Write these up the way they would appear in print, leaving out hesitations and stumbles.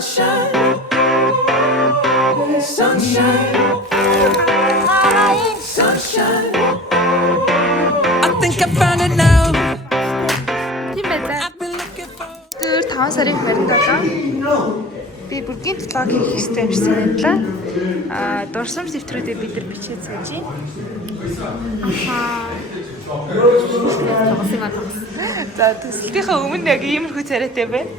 sunshine, sunshine, sunshine. I think I found it now. I've been looking for. 5 сарын 27 би бүргийн влог хийх хэрэгтэй юм шиг санагдлаа. Дурсамж дэвтрүүдээ бид нар бичиж зааж байна. За төсөлтийнхээ өмнө яг иймэрхүү царайтай байна.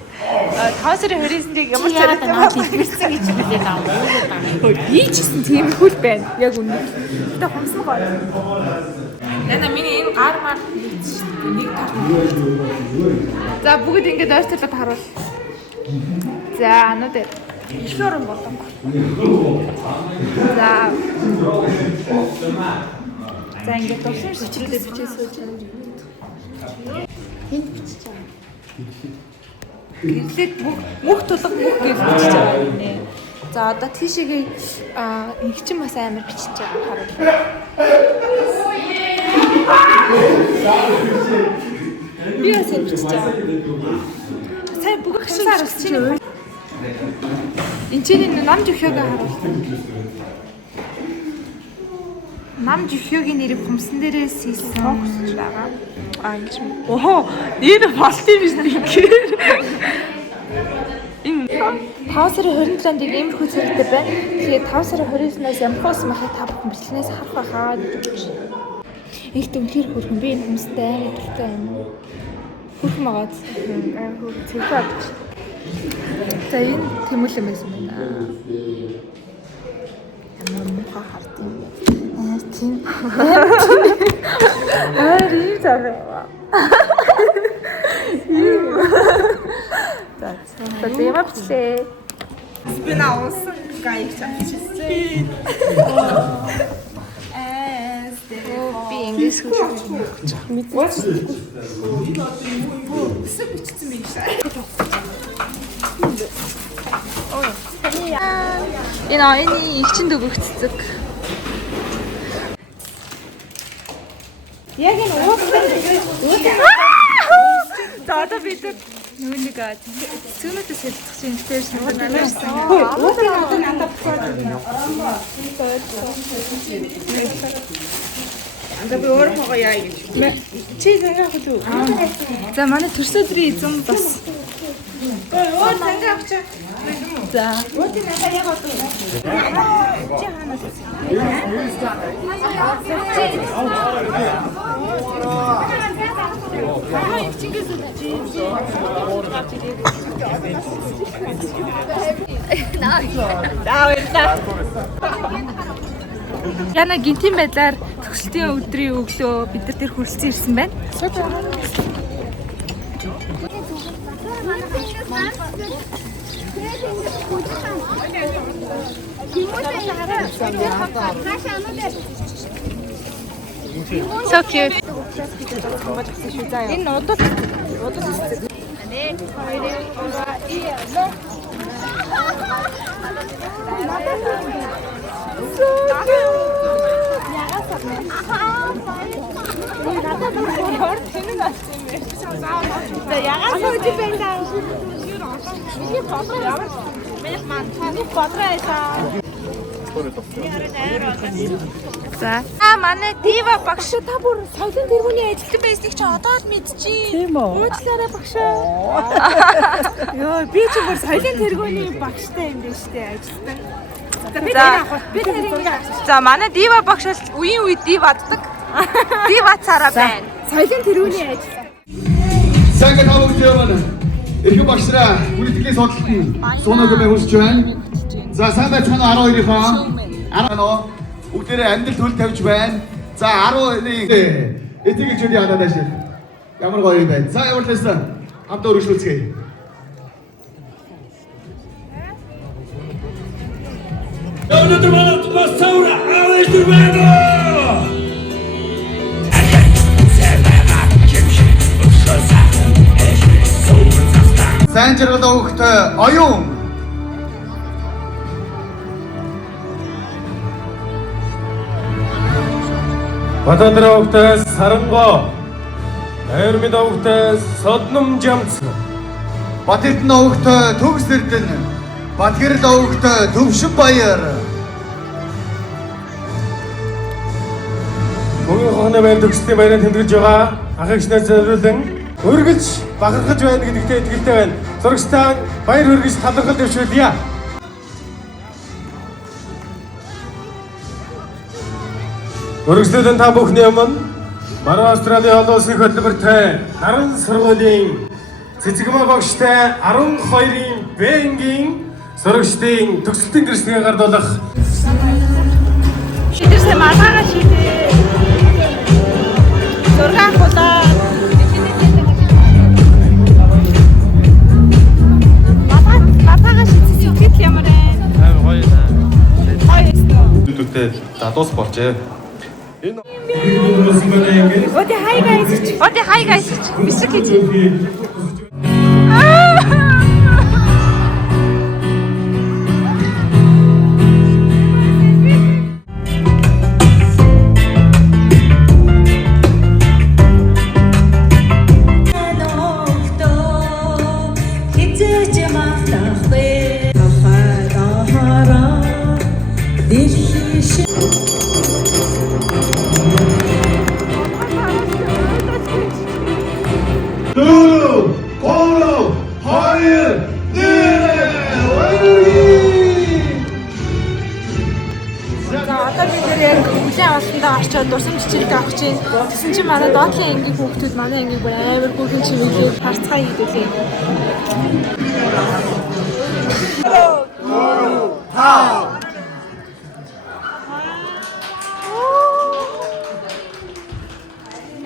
5 сарын 29-нд ямар царайтай байна гэсэн гэж хэлээд байгаа. Би ч гэсэн тиймэрхүү л байна. Яг үнэ. Тэ хомсон гоё. Яна миний энэ гар мар нэг тал. За бүгд ингэж ойртолоод харуул. За анууд ихлорон болон. За ингэж дурсамж дэвтрүүдээ бичиж сууж байна. Энд бичиж байгаа. Гэрлээд мөх тулга мөх гэж бичиж байгаа юм нэ. За одоо тийшээгээ игчин бас амар бичиж байгаа харуул. Би бас бичиж байгаа. Сая бүгд хасаар өсчихөө. Энд чинь нам жөхөөг харуулсан. Нам жөхөөгийн нэрийг хүмсэн дээрээс хийсэн фокус байгаа. Ингэж юм. Оо, энэ болтой биш нэгээр. Энэ 5 сарын 27-нд иймэрхүү царайтай байна. Тэгээд 5 сарын 29-наас ямхаас махад та бүхэн бичлэгнээс харах байхаа гэж. Ихт үнэхээр хөрхөн би энэ хүмстэй амар дуртай юм. Хөрхөн магаад цэврээд. За энэ тэмүүлэн байсан байна. Ямар муухай хард юм бэ? Тийм. Ийм царай. За яа бичлээ. Би наусан гайх чамчижсэн. Би ингээс хөгжиж мэдсэн. Өсөг бичсэн юм шиг. Энэ игчин дөгөгцөг. Яг энэ уустай. За одоо бид нүг зүүнөөс хэлцэх чинь тэр санагдсан. Уустай одоо надад анда би өөрөө яа гэж. Чи таньгаах үү? За манай төрсөн өдрийн эзэн бас. Өөр таньгаах чи. За. Өдөр надад яг одоо. Чи хаанаас вэ? Яна гинтийн байдлаар төгсөлтийн өдрийн өглөө бид нар тэр хүрэлцэн ирсэн байна. So cute. Энэ удаа хэсэг. Ане хоёрын ураа иело. So cute. Ягасаа. Ой надад өөр тэнэг авсан юм. За ягасаа үгүй байна. Миний бодроо ямар? Миний маань бодроо айсаа. За. Манай Дива багш та бүр соёлын тэргүүний ажилтан байсныг чи одоо л мэдчихэе. Тийм үү? Уучлаарай багш. Йоо, би ч бүр соёлын тэргүүний багштай юм байна штэ ажилтан. Би тэрийг. За, манай Дива багш бол үеийн үед диваддаг. Дива цараа байна. Соёлын тэргүүний ажилтан. Сайн тавууч яваа. Ирэх багшраа politikийн судалтанд суунаад байгуулж байна. За сайн байцгаана 12-ийнхаа 10 бүгдээрээ амжилт хөл тавьж байна. За 10-ны этгийг жишээ хадаад ашиг. Ямар гоё юм бэ? За явуулсан. Хамтаа өргөжлүүлцгээе. Өнөөдөр манай бас саура аваж дүрмэдэ. Сайн жаргал өгөхтэй оюун. Батадраа өгөхтэй сарангоо. Хайрмид өгөхтэй содном жамц. Батэрдэн өгөхтэй төгс эрдэнэ. Батгэр Ловгт Төвшин Баяр. Мөнгөн хооны байр төгсдийн баяраа тэмдэглэж байгаа ах эгчнээс зориулан өргөж бахархаж байна гэдэгтээ итгэлтэй байна. Зурагчтай баяр хүргэж талархал дэвшүүлье. Өргөжлөлөн та бүхний өмнө Баруун Австралийн олон улсын хөтөлбөртэй наран сургуулийн цэцэгмаа багштай 12-ын Бэнгийн сурагчдын төгсөлтийн гэрчлэгийг гардуулах Шийдэрсэ маргаага шийдээ. Зургаан хулаа. Маргаага шийдсэн сэтгэл ямар байна? Гоё да. Хоёроо. Дүүтэй задуус болжээ. Энэ Оди хай гайс. Оди хай гайс. Бисэг гэж. Очоод дурсам жижиг авах чинь тэгсэн чинь манай доотлын ангийн хүүхдүүд манай ангийг бүр амар хүүхэн чимэглээ харцгаа хийдэлээ.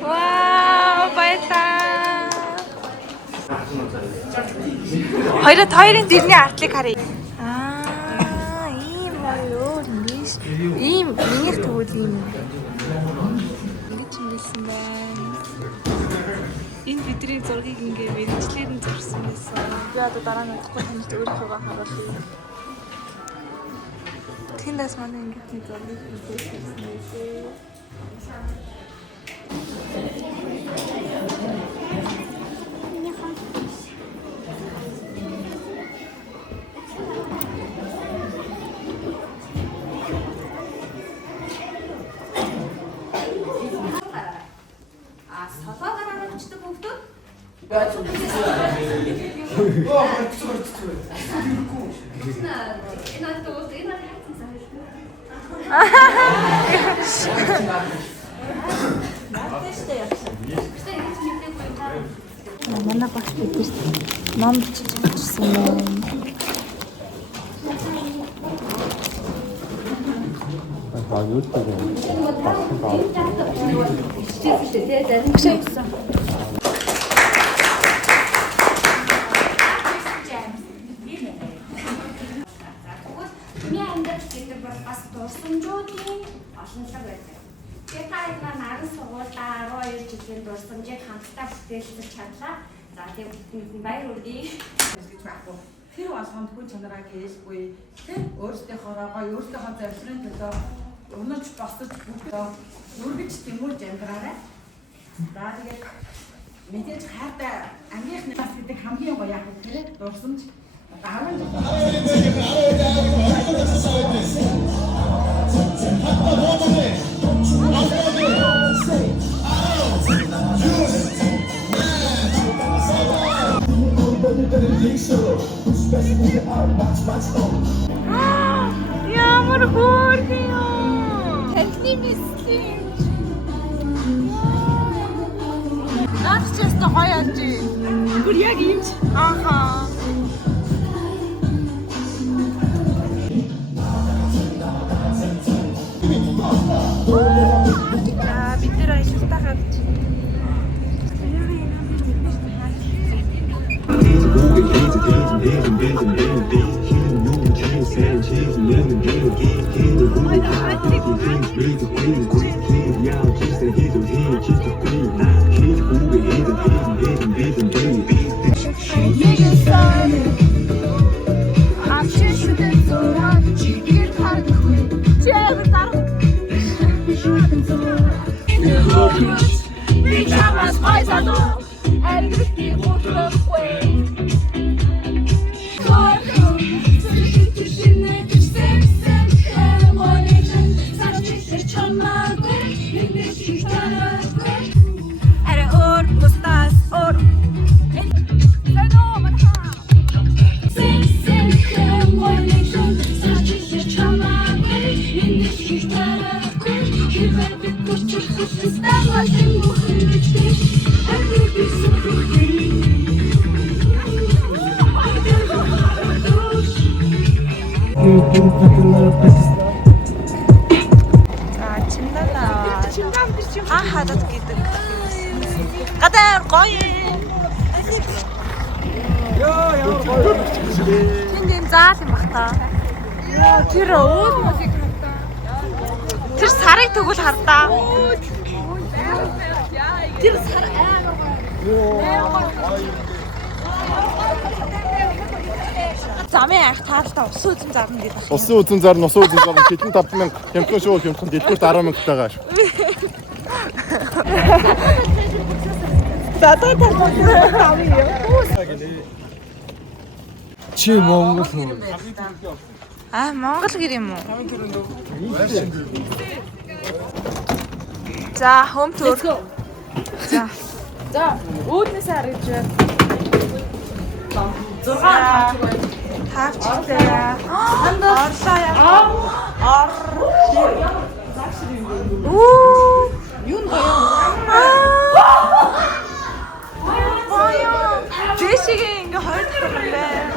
Вау, баярлалаа. Хоёрын дэрний артлыг харъя. Ийм гоё ингэж. Ийм минийх тэгвэл ийм. Энэ бидний зургийг ингээ мэрэгчлэр нь зурсан байсан. Би одоо дараа нь удахгүй таньд өөрийнхөө харуулъя. Тэндээс манай ангийнхны зургийг хийсэн байсан. Манай багш бидэрт ном бичиж өгсөн байна. Бас дурсамжуудын олонлог байдаг. Тэгээд та энэ наран сургуультай 12 жилийн дурсамжийг хамтдаа бүтээлцэж чадлаа. За тэгээд баяр хүргэе. гэж байхгүй. Тэр болгонд хүн чанараа гээсгүй. Тэ өөрсдийнхөө гоё өөрсдийнхөө зорилгын төлөө унаж босож бүгдөө үргэж тэмүүлж амьдраарай. За тэгээд мэдээж хайртай ангийнхны бас гэдэг хамгийн гоё яг тэр дурсамж 10 жил. Ямар хөөрхөн юм. Таны мэслээ. Наач ч гоё болж байна. Гүр яг юм чи. Аха. Бид нэр ажилтаа хавч. Wie kann man es weiter so? Ein Glück, die rote Queen. За чиндана. Хахадад гэдэг. Гадаа гоё. Тэнд заал юм бах та. Тэр өөд мөсийг хардаа. Тэр сарыг тэгвэл хардаа. Тэр сар замын ах таалтаа ус үзэн зарна гэдэг. Усан үзэн зарна, усан үзэн зарна. Хэдэн 5,000 хямдхан шүү хямдхан дэлгүүрт 10,000 таагаа шүү. Дадаа тавь юм. Чи Монгол хүн. Монгол гэр юм уу? За, home tour. За. За, үүднээс харж байна. 6 тавчтай. Орлоо яа. Юу нэ? Дэшигээ ингээ хойдох юм байна.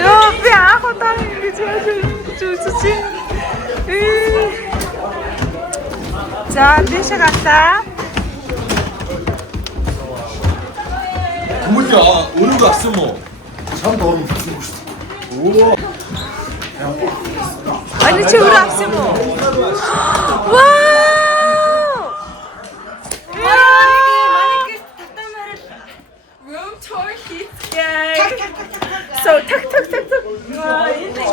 Ёо би анх удаа ингэж үзчихсэн. За дэшээ гатаа. 뭐야? 오는 거 왔어 뭐? Чамд орон гэсэн үг шүү. Ani чи өөр авсан юм уу? Вау! Room tour hit guys. So так.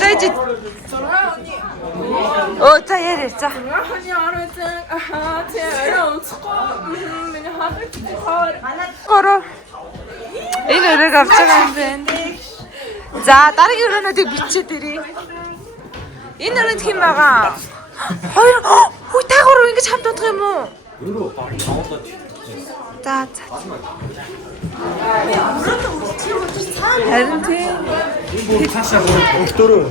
Дэжи. Оо та ярэ за. Хани арвцэн тэр онцгой миний хахад Ороо. Энэ өрөөг авч байгаа юм байна. За дараагийн өрөөнүүдийг бичээд ирээ. Энэ өрөөнд хэм байгаа? Хоёр хүй таагуур ингэж хамт удах юм уу? За. Харин тийм. Өчтөрөө.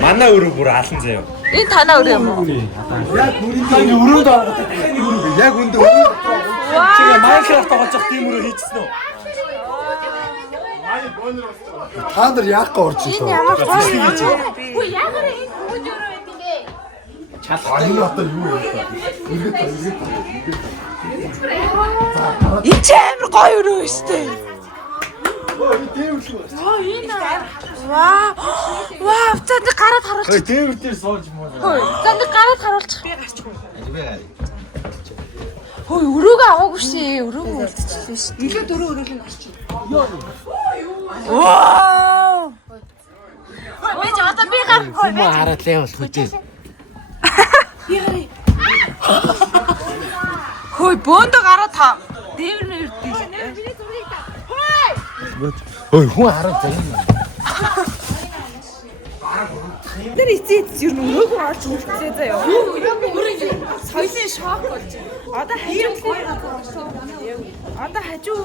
Манай өрөө бүр алан заяа. Энэ танаа өрөө юм уу? Яг өрөөнд ороод дахиад нэг өрөө. Яг өндөө. Чигээ Майнкрафт тоглож тийм өрөө хийчихсэн үү? Та нар яах гэж орж Энэ ирсэн? ямар гоё юм бэ? Хөө яагаад энэ бүгд өрөө байдаг вэ? Энэ одоо юу юм бэ? Энэ ч амар гоё өрөө өстэй. Вау, цаанд гараад харуулчих. Тэмэр дээр сууж муу. Цаанд гараад харуулчих. Би гарчих. Хөөе, өрөөгөө аваагүй шээ. Өрөөгөө үлдчихлээ шүү. Илүү дөрөв өрөөлийг авчих. Вау! Би ч одоо би гарахгүй. Маа хараад л явах хүчээ. Хөөе, бөөндө гараад та. Дээвэр нэр дээл. Ой, хүн хараад байна. Тэр эцээц юу өрөөгөө орж үлдлээ заяа. Өрөөгөө соёлын шок болж байна. Одоо хажуу одоо хажуу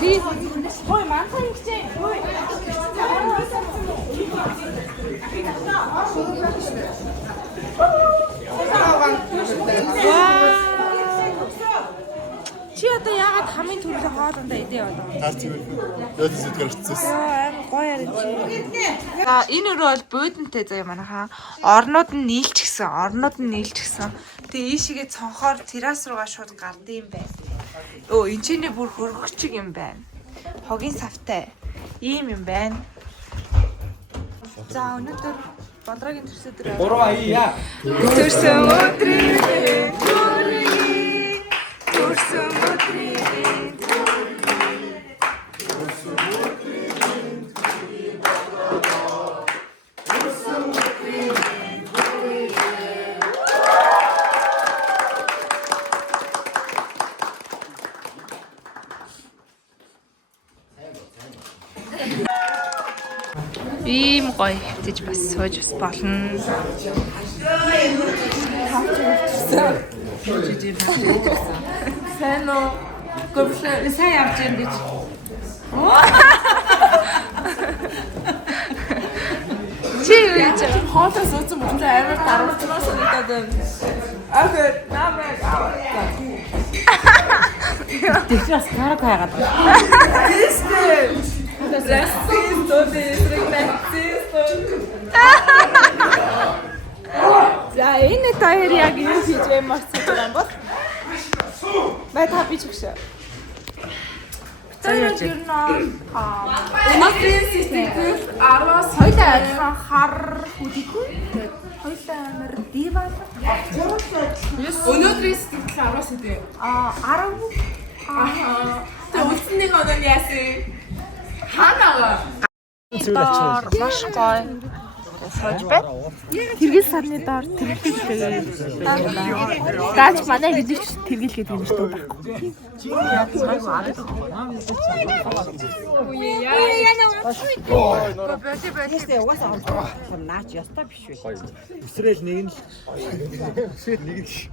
тийм. Хой манхан хичээ. Хой. Чи одоо яагаад хамгийн түрүүний хоолндоо идэх болов? Таар зүгээр. Яд сэтгэр очсон. Амар гоё ярин чи. За энэ өрөө бол буудантай заяа манайхаа. Орнууд нь нийлчихсэн. Тэгээ ийшээгээ цонхоор террас руугаа шууд гардыг юм байна. Өө энэ чиний бүр хөргөгчиг юм байна. Хогийн савтай. Ийм юм байна. За өнөөдөр Бодрогийн төрсөн өдөр. 3 аяа. Төрсөн өдрийн төрсөн өдрийн ийм гоё хэвтэж бас сууж бас болно. Сайн уу? Гомшлоо сайн явж юм гэж. Чи юу яаж байгаа? Хоолоос уусан бүхэн амар даруйчмаас санагдаад байна. Ахэр намайг аваа. Тэгж бас карак хайгаад байна. За энэ хоёр яг юу хийж вэ марцсан юм бол бай та би ч гэж. Тэр юу Өнөөдрийн системээр 10-аас хоёулаа адилхан хар хүлээгүй. Хоёулаа амар диван. өнөөдрийн системээр 10-аас үдээ. 10. Тэг үлдсэнийг одоо яасан? Ханаа. Маш гоё. Сож бай. Тэргэл сарны доор тэргэлтэй. Дач манай гэж тэргэл гэдэг юм шүү дээ. Наач ястаа биш үү? Өсрэл нэг нь л. Өсрэл нэг нь.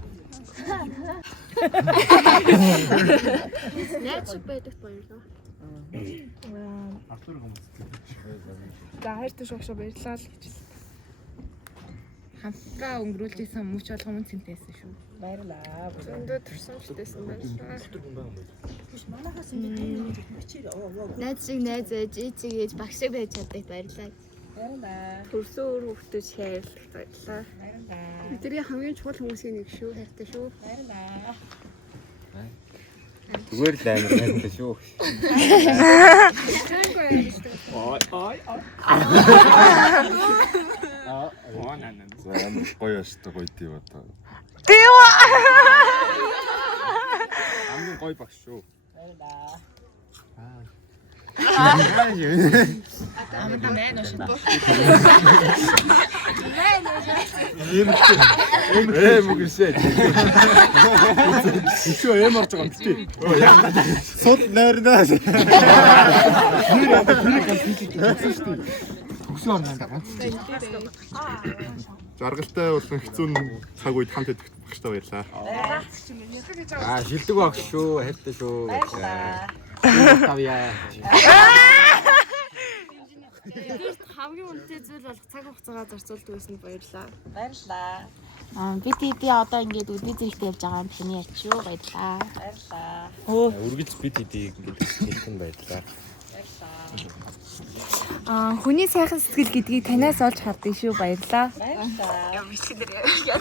Найз байдаг баярлаа. За хайр туш багш баярлалаа л гэж. Хамтдаа өнгөрүүлж исэн мөч болгоом цэнтэйсэн шүү. Баярлаа. Өндөө төрсөмжтэйсэн баярлаа. Найз шиг найз ээж, ээжиг ээж багш шиг байж чаддаг баярлаа. Баярлаа. Төрсөн өөр хүүхдүүд хайрлах баярлаа. Баярлаа. Бидний хамгийн чухал хүмүүсийн нэг шүү, хайртай шүү. Баярлаа. Зүгээр л амар хайртай шүү. Амар гоё штэ гоё тийм одоо. Тэва. Хамгийн гоё багш шүү. Баярлаа. Амд мэн ош. Мөгөөсэй. Ичөө эмарч байгаа юм бити. Сод найрнаа. Төгсөн юм даа. Жаргалтай болон хэцүү цаг үед хамт идэх багштай баярлаа. Шилдэг багш шүү, хайртай шүү. Тавьяа. Хамгийн үнэтэй зүйл болох цаг хугацаагаа зарцуулдаг байсан баярлаа. Баярлаа. Би одоо ингээд үдний зэрэгтэй явж байгаа юм таны яч шүү баярлаа. Баярлаа. Үргэлж бид хэдийг ингэж хэлсэн байлаа. Хүний сайхан сэтгэл гэдгийг танаас олж хардсан шүү баярлаа. Баярлаа.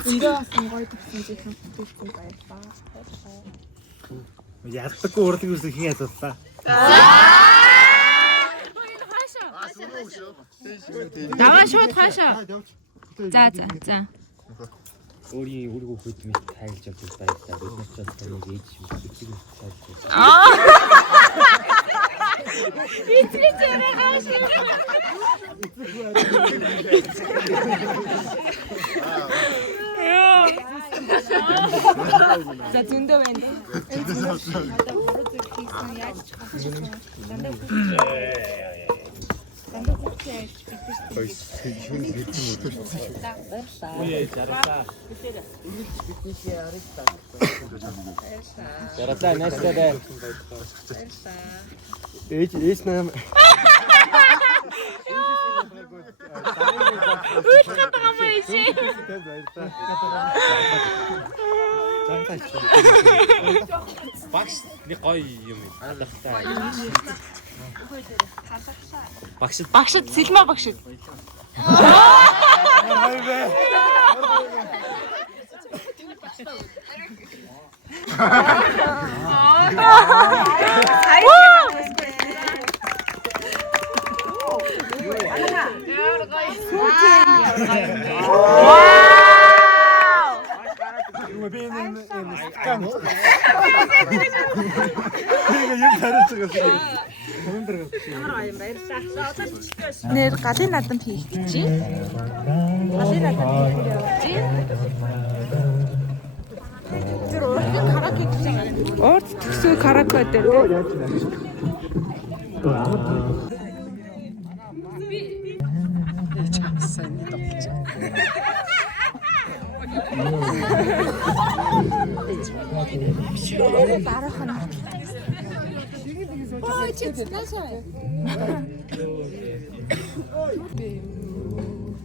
Өндөө асан гоё төгсөнжийн бүтээлсэн баярлаа. Яддаггүй урлаг үсэг хин ядууллаа. Даваа шууд хаашаа. За. Өөрийгөө хөдөлмөж тайлж авч байлаа. Бид нар ч таныг ээж шүү. За зөндөө байна. Яралаа найстай. Ээж нам. Үлхэн байгаа юм ээжи. Багш нэг гоё юм. Алахтай. Багшд сэлмэ багшд. Нэр галын надам хийх гэж. Галын надам хийх гэж. Тэр урд караоке гэж байгаа. Урд төсөө караоке дээр.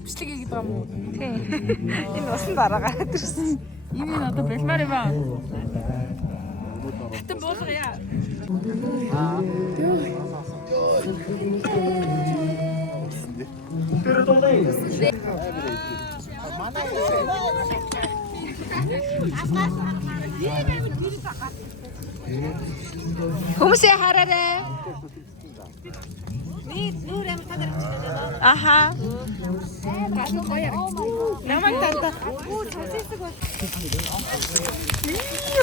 Бичлэг хийгээд байгаа мó? Тийм. Энэ усан дараа гараад ирсэн. Энэ одоо болмаар юм аа. Хатан буулгая. Хүмүүсээ хараарай. Аха. Намайг тандаа.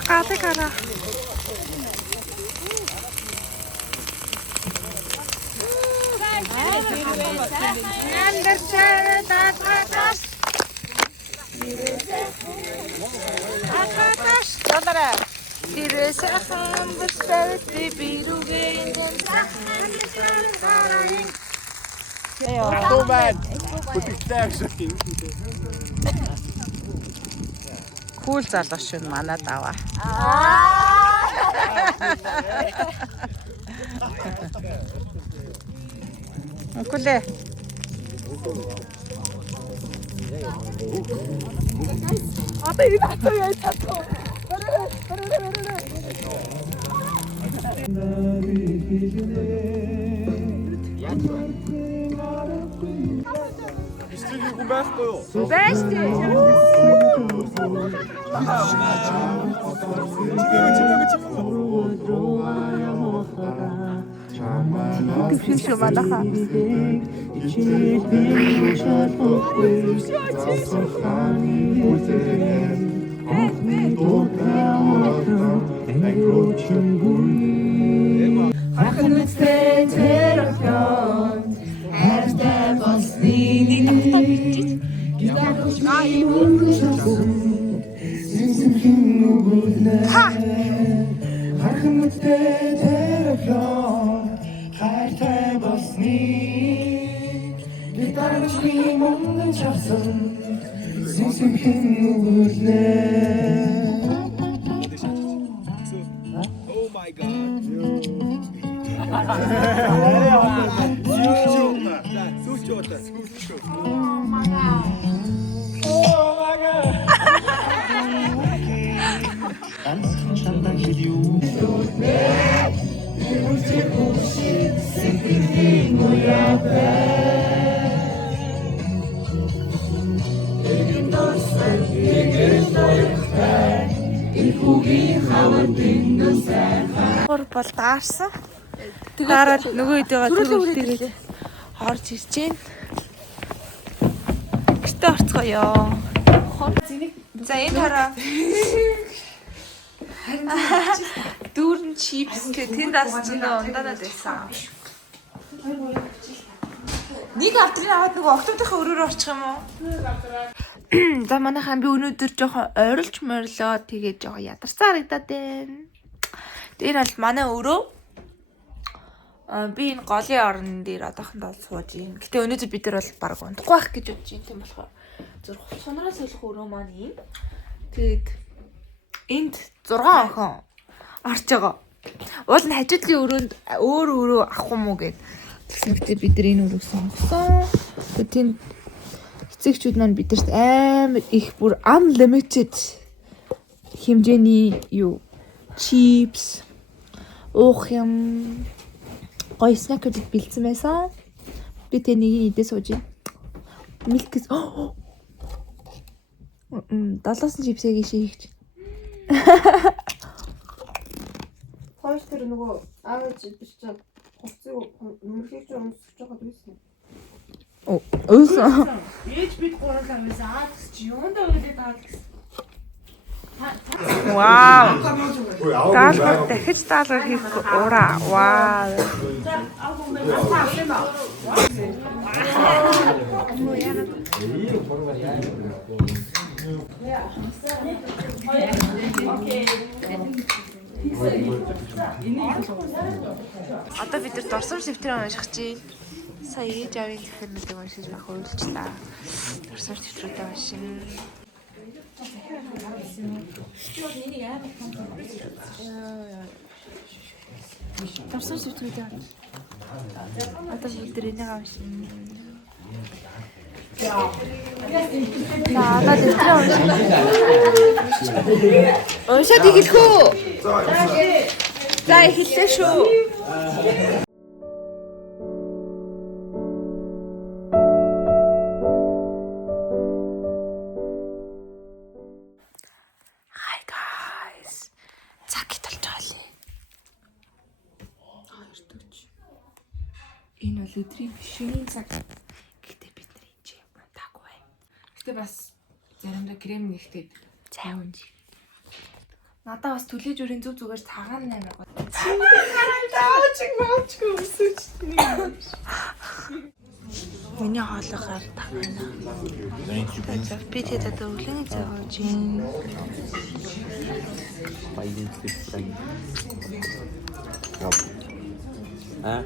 Катекара. Кул залгаш шин манад аваа. Кулээ. Одоо энэ хатуу яа чадсан. Бол даарсан. Дараад нөгөө хэдийгээ түрүүлдэгэл орж ирж байна. Гэтэ орцгоё. За энэ хараа. Дүүрэн чипс гэх тэнд асч нөгөө ундаанаад байсан. Нэг авдрын аваад нөгөө октодынхаа өрөөр орчих юм уу? За манайхан би өнөөдөр жоохон ойрлж морлоо. Тэгээд жоохон ядарсан харагдаад байна. Тэр бол манай өрөө би энэ голын орон дээр одоохондоо сууж юм. Гэтэ өнөөдөр бид нар бол баг унтахгүй байх гэж бодож юм. Тийм болохоор зөв сунараа солих өрөө маань юм. Тэгээд энд 6 охин орж байгаа. Уул нь хажуудлын өрөөнд өөр өрөө авах юм уу гэд. Тэгсэн мэт бид нар энэ өрөөг сонгосон. Тэгээд тэнд эцэгчүүд маань бидэрт амар их бүр unlimited хэмжээний юу чипс уух юм гоё снэкүүд бэлдсэн байсан. Би тэнийг идээ сууж байна. Милкс 7 чипсээ гişийгч. Хоёр тэр нөгөө аавч биш чад хувцсыг нэмэрлэж өмсөж байгаа байсан. Өөсөө. Ээж бид гурлаа байсан. Аа чи юундаа өгөөд байгаа гэсэн. Вау. Даалгавар дахиж даалгавар хийх ураа. Вау. Одоо бид нар дорсом шивтрээ унших чинь. Сая ээж авийн захирлуудыг уншиж байх уйлчлаа. Дорсом шивтрүүдээ уншин. Дорсом шивтрүүдээ. Одоо бид нар энийг авшин. За, одоо дэвтрээ уншин. Уншаад игэлэх үү? За, эхэллээ шүү. Энэ бол өдрийн шөнийн цаг. Гэхдээ бид нар энэ чи унтаагүй бай. Гэтэ бас заримдаа крем нэгтэй цай унж. Надаа бас төлөөж өрийн зүг зүгээр цагаан 8 гоо. Таачиг маачгүй өсөж. Миний хоолойгоор тагна. Би тэдэд өвлөн зөөж ин. Баян сэстэй. А?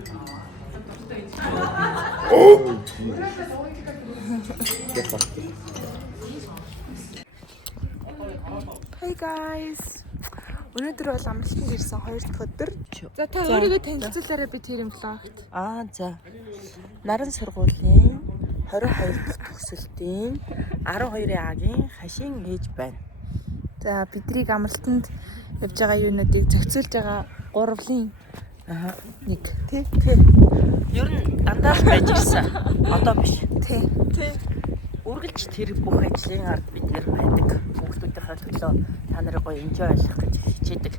Hey guys. Өнөөдөр бол амралтанд ирсэн 2 дахь өдөр. За та өөрийгөө танилцуулаарай би тэр юм влогт. За. Наран сургуулийн 22 дахь төгсөлтийн 12-ын агийн хашийн ээж байна. За бидрийг амралтанд явж байгаа юунуудыг зохицуулж байгаа гурвын нэг тий. Ер нь дандаа л байж ирсэн. Одоо биш. Тий. Үргэлж тэр бүх ажлын ард бид нэр байдаг. Хүүхдүүдийнхээ төлөө та нарыг гоё enjoy болох гэж хичээдэг.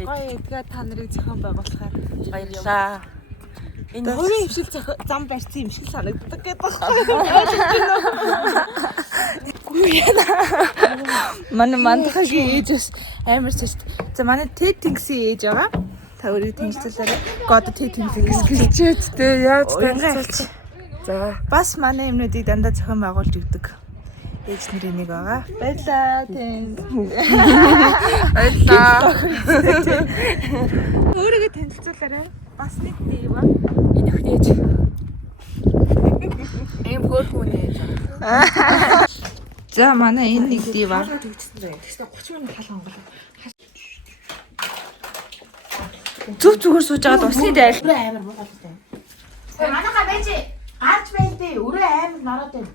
Гоё эдгээр та нарыг зохион байгуулахаар баярлалаа. Энэ хувийн хвшил зам барьсан юм шиг санагддаг гэдэг байна. Манай мандахагийн ээж бас амар ч. За манай Тэтингсийн ээж байгаа. Та өөрийг танилцуулаарай. God Тэтингсийн гэлчээд тэ яаж танилцуулж. За бас манай юмнуудыг дандаа зохион байгуулж өгдөг. Ээж нэрийн нэг байгаа. Баярлалаа. Баярлалаа. Өөрийгөө танилцуулаарай. Бас нэг нэг ба. Энэ их ээж. Эм хөөрхөн ээж. За манай энэ нэг дэв ба. Тэгсэн 30 минут хал хонголоо. Зүг зүгээр сууж байгаад усны дайл. амар муугалтай. Манайха байж гарч байлдээ. Өрөө амар нараад байна.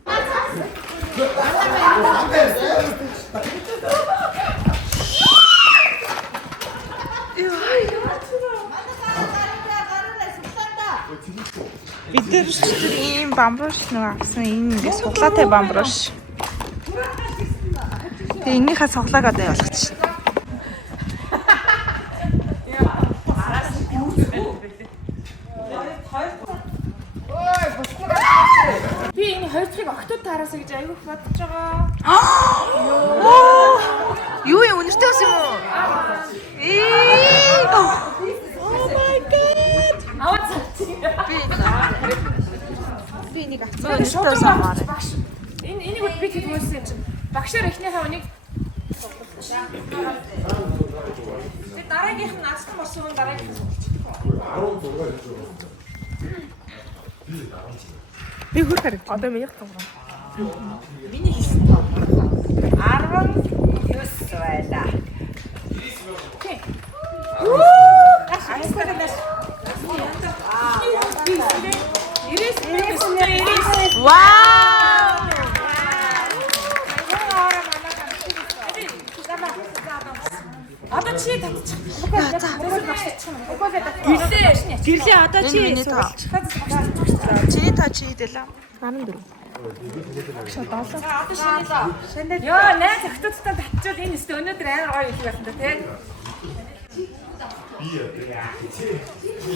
Бид нар ийм бамбууш нэг авсан. Энэ ингээ суглаатай бамбууш. Тэгээ энийхээ суглааг одоо явуулчих. Би энэ хоёр дахьыг октод таараасаа гэж аягүй бодож байгаа. Юу юм үнэртэй бас юм уу? Oh my god. Би энийг авчихсан. Шууд самаар. Энийг би хэд хөөсөн юм чинь. Багшаар эхнийхээ үнийг би дараагийнх нь наацсан болсон хүн дараагийнх нь би хөр хэрэг. Одоо миний тоглоом. Миний хийсэн тоглоом 19 байлаа. Окей. Вау! Одоо чи татчих. Гэрлээ одоо чи чи та чи хэлээ. 14. Одоо шинэ. Йоо, найз өгтөцтэй татчихвал энэ өстө өнөөдөр амар гоё их байсан да тий.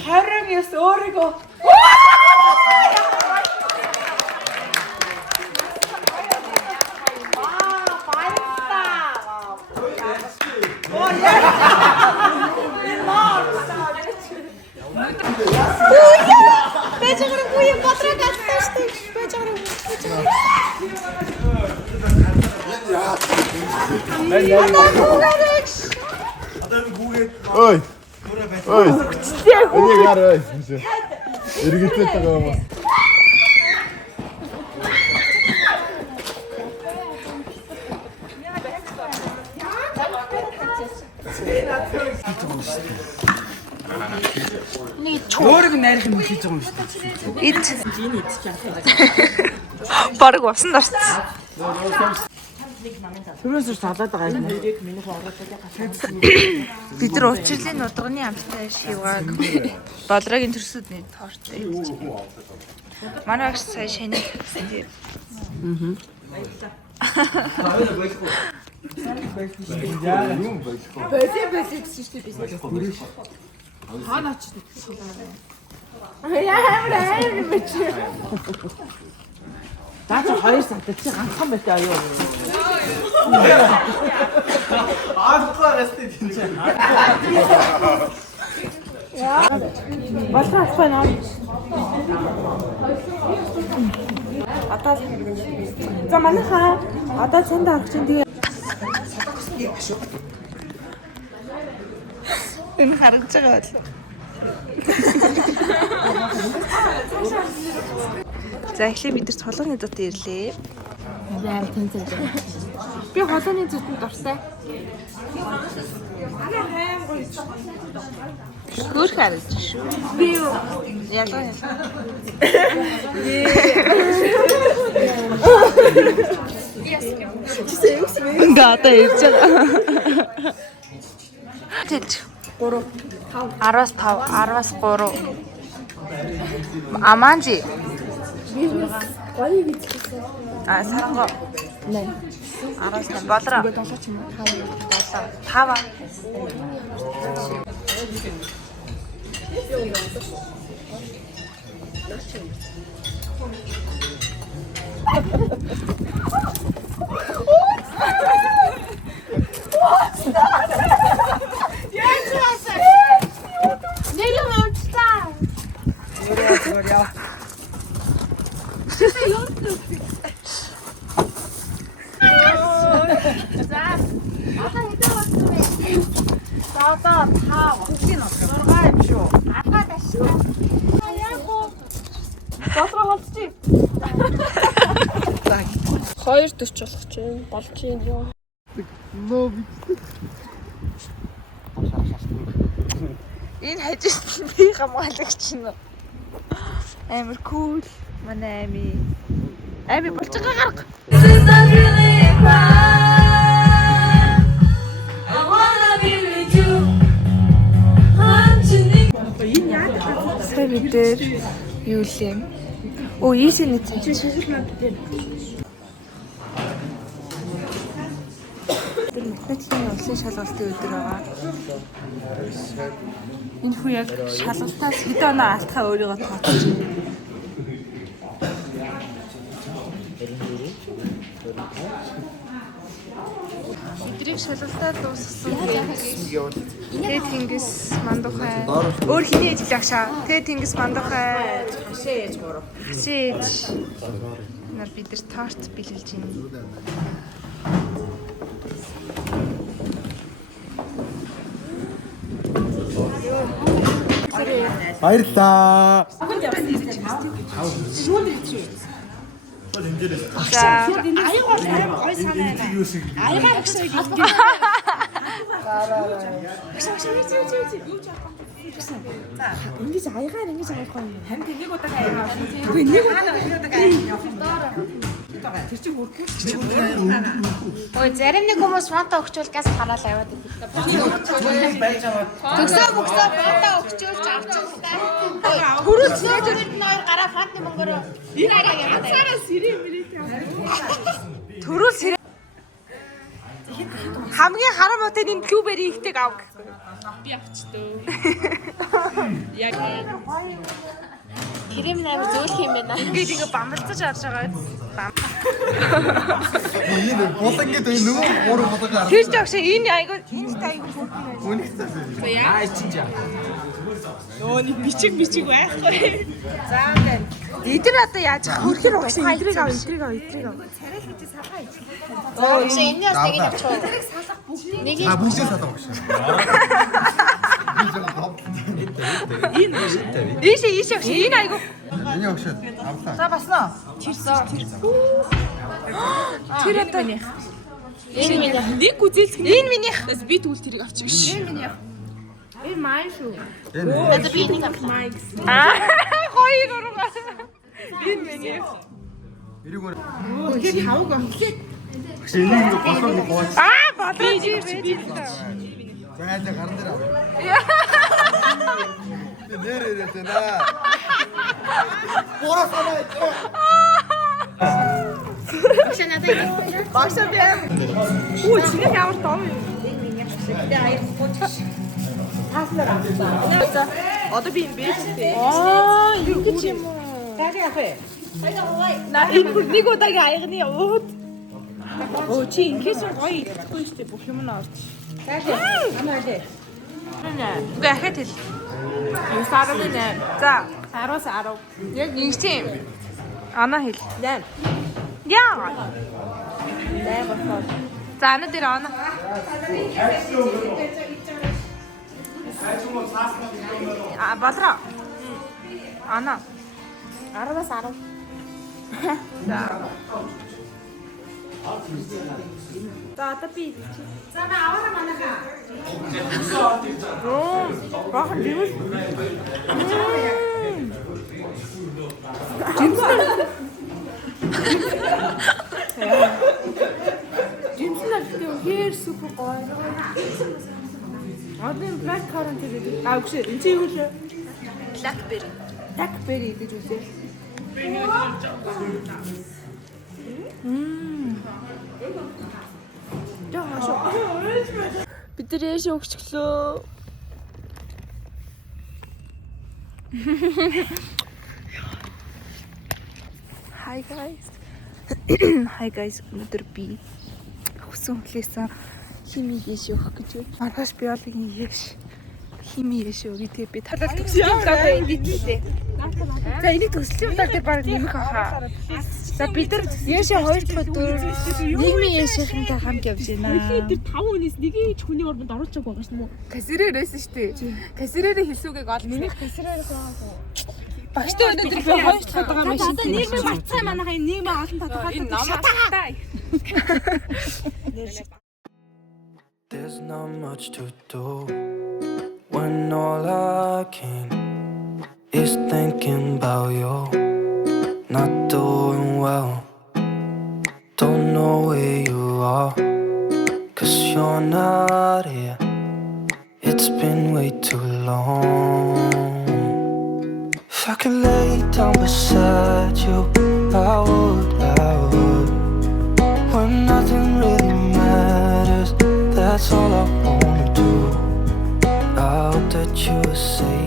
29 өөрийгөө. Ой. Ой. Энийг хараа. Эргэлзээд байгаа юм уу? Өөрөг найрах юм хийж байгаа юм шүү дээ. Эд. Энэ идчих. Бараг усан дарцсан. Түрүүс салаад байгаа юм. Бид нар учрлын нудганы амттай шивгааг болрогийн төрсөдний тортой идэж. Манай багш сая шанаа гэсэн тийм. Наад чи 2 сар чи ганцхан байтай аюу. Болоо авахгүй наа. Одоо за манайхаа одоо цанд авах чинь тэгээ энэ харагдаж байгаа бол. За эхлээ бид нар цолооны дотор ирлээ. Яа тэнцээ. Би холооны зүтэнд дуртай. Хөрх харагдаж шүү. Би юу? Ялгаа. Ингээ одоо ирж байгаа. Тэт 3 10-аас 5 10-аас 3 Аманжи Гоё гэж. саранго 8. 10-аас 5 болроо 5 2 40 болох ч юм болж юм юу. Энэ хажиж би хамгаалагч нь амар кул манай ами болж байгаа гарга. Сая бид дээр юу юм? Оо ийшээ нэг чинь шашилмаа бид дээр. Тэр математикийн улсын шалгалтын өдөр байгаа. Энэ хүү яг шалгалтаас хэд оноо алтхаа өөрийгөө тооцож байна. Эдрийг шалгалтаа дуусгасан. Тэгээд Тэнгис мандухай. Өөр хиний ижил агшаа. Тэгээд Тэнгис мандухай. Хашээж 3. Хашээж. Нар бид нар торт бэлгэлж байна. Баярлаа. За Аягаар гой санаа. Аягаар гэсэн үг. Ингэж аягаар ингэж аяхгүй юм. Хамт нэг удаа аягаа авсан. Үгүй нэг удаа аягаа. Тэр чинь үргэлж Ой зарим нэг хүмүүс фонто өгчүүл газ хараал аваад идэв. Төгсөө фонто өгчүүлж авчихсан. Хүрүүл сэрээд нойр гараа фонтны мөнгөөрөө. Сараа сэрээ мэрээ. төрүүл сэрээ. Хамгийн харам утын энэ блюбери ихтэйг ав гэхгүй. Би авчдөө. Яг Гэрем найр зөөлх юм байна. Ингээд ингээ бамбалцаж авч байгаа. Энэ болон гэдэг энэ нөгөө гурав болоо. Тэр ч агш энэ айгуу энэ айгуу хөөрхөн байна. Аа ичинжа. Нөө нэг бичиг байхгүй. За ингээд эдгээр одоо яаж хөрхөр багш эдрийг ав. Царай хийж салгаа ич. Оо энэ яс нэг юм чуу. Нэг А бүгдээ салаа багш. Ийш агш энэ айгуу. Миний багш авлаа. За басна. Тэр одоо энэ минийх. нэг үзэлцэх. Энэ минийх. Би тэгвэл тэрийг авчих биш. Энэ минийх. Энэ маань шүү. Одоо би энийг авлаа. Хоёр ургаа. Энэ минийх. Эрүүгээр. Тэр тавг амтлаа. Багш энийг болоо нэг гооч. Болоо би. Яаж гаран дээр авъя. Нэрээ тэнэ. Бороо санаа. Багш надад Багш би. Үу чинь ямар том юм. аяг гооч. Тааслаа авсан. Одоо би юм бэлтэй. Ингэж юм уу? Тари яах вэ? На энэ нэг удаагийн аягны ууд. Оо чи ингээс гоё идэхгүй шүү дээ. Бүх юм нь орж. Тари. Амаа лээ. Үгүй ахад хэл. 9.8. За 10-аас 10. Яг ингэж юм. Ана хэл. 8. Яа. 8. За ана дээр ана. Балра. Ана. 10-аас 10. За. За одоо би. За на аваараа манайхаа. Бахан дивэл. Жимснаа хэр супер гоё. Одоо black currant гэдэг. Үгүй энэ чи юу вэ? Blackberry. Blackberry гэж үзээ. Бид нар яашаа өгчлөө. Hi guys. Hi guys. Өнөөдөр би хүсэн хүлээсэн хими яашаа өгөх гэж байна. Маргааш биологийн яаш хими яашаа өгье тэгээ би талаар төгсөж байгаа юм битлээ. За энийг төслийн удаа дээр баг нэмэх ахаа. За бид нар яашаа 2 дахь өдөр нийгмийн яашийнхантай хамт явж байна. Тэр 5 хүнээс нэг ч хүний урманд оруулж байгаа юм уу? Кассирээрээс шүү дээ. Кассирээрээ хэлсүүгээ гол миний кассирээрээс байгаагүй. Багштай өнөөдөр би 2 дахь удаа машин нийгмийн батцаа манайхаа энэ нийгмийн олон тодорхойлолт шатаа. There's not much to do when all I can is thinking about you. Not doing well, don't know where you are, 'cause you're not here. It's been way too long. If I could lay down beside you, I would. When nothing really matters, that's all I wanna do. I hope that you are safe.